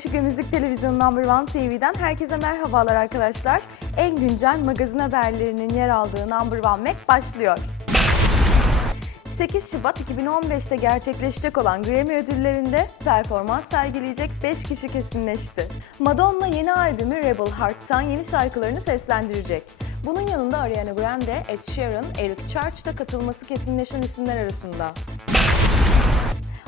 Gençlik ve Müzik Televizyonu Number One TV'den herkese merhabalar arkadaşlar. En güncel magazin haberlerinin yer aldığı Number One Mac başlıyor. 8 Şubat 2015'te gerçekleşecek olan Grammy ödüllerinde performans sergileyecek 5 kişi kesinleşti. Madonna yeni albümü Rebel Heart'tan yeni şarkılarını seslendirecek. Bunun yanında Ariana Grande, Ed Sheeran, Eric Church da katılması kesinleşen isimler arasında.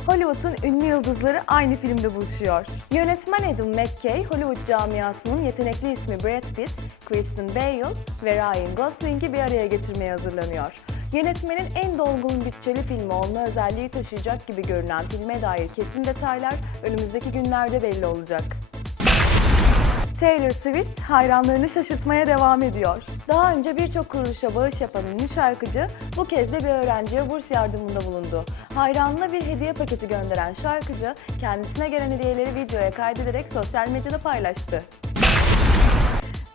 Hollywood'un ünlü yıldızları aynı filmde buluşuyor. Yönetmen Adam McKay, Hollywood camiasının yetenekli ismi Brad Pitt, Kristen Bale ve Ryan Gosling'i bir araya getirmeye hazırlanıyor. Yönetmenin en dolgun bütçeli filmi olma özelliği taşıyacak gibi görünen filme dair kesin detaylar önümüzdeki günlerde belli olacak. Taylor Swift hayranlarını şaşırtmaya devam ediyor. Daha önce birçok kuruluşa bağış yapan ünlü şarkıcı bu kez de bir öğrenciye burs yardımında bulundu. Hayranına bir hediye paketi gönderen şarkıcı kendisine gelen hediyeleri videoya kaydederek sosyal medyada paylaştı.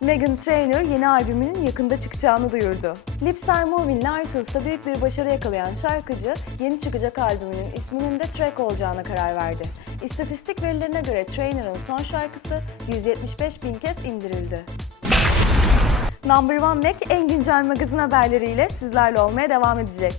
Meghan Trainor yeni albümünün yakında çıkacağını duyurdu. Lips Are Moving iTunes'ta büyük bir başarı yakalayan şarkıcı, yeni çıkacak albümünün isminin de Track olacağına karar verdi. İstatistik verilerine göre Trainor'ın son şarkısı 175 bin kez indirildi. Number One Mac en güncel magazin haberleriyle sizlerle olmaya devam edecek.